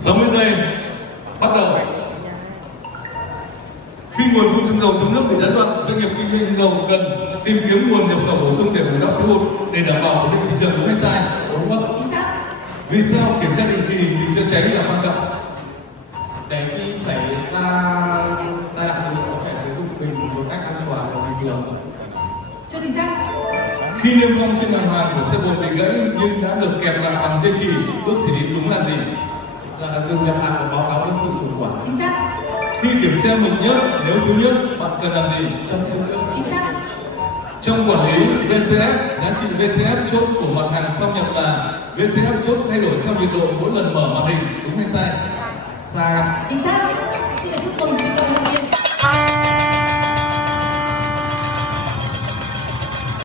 60 giây, bắt đầu. Khi nguồn cung xăng dầu trong nước bị gián đoạn, doanh nghiệp kinh doanh xăng dầu cần tìm kiếm nguồn nhập khẩu bổ sung để bù đắp thiếu hụt để đảm bảo ổn định thị trường, đúng hay sai? Đúng không? Vì sao kiểm tra định kỳ bình chữa cháy là quan trọng? Để khi xảy ra tai nạn thì có thể sử dụng bình một cách an toàn và bình thường. Cho chính xác. Khi niêm phong trên hàng hóa của xe bồn bị gãy nhưng đã được kẹp lại bằng dây chì, bước xử lý đúng là gì? Là dừng nhập hàng và báo cáo đơn vị chủ quản. Chính xác. Khi kiểm tra mực nhớt, nếu thiếu nhớt, bạn cần làm gì? Trong thiếu nước. Chính xác. Trong quản lý VCF, giá trị VCF chốt của mặt hàng sau nhập là VCF chốt thay đổi theo nhiệt độ mỗi lần mở màn hình, đúng hay sai? Sai. Chính xác.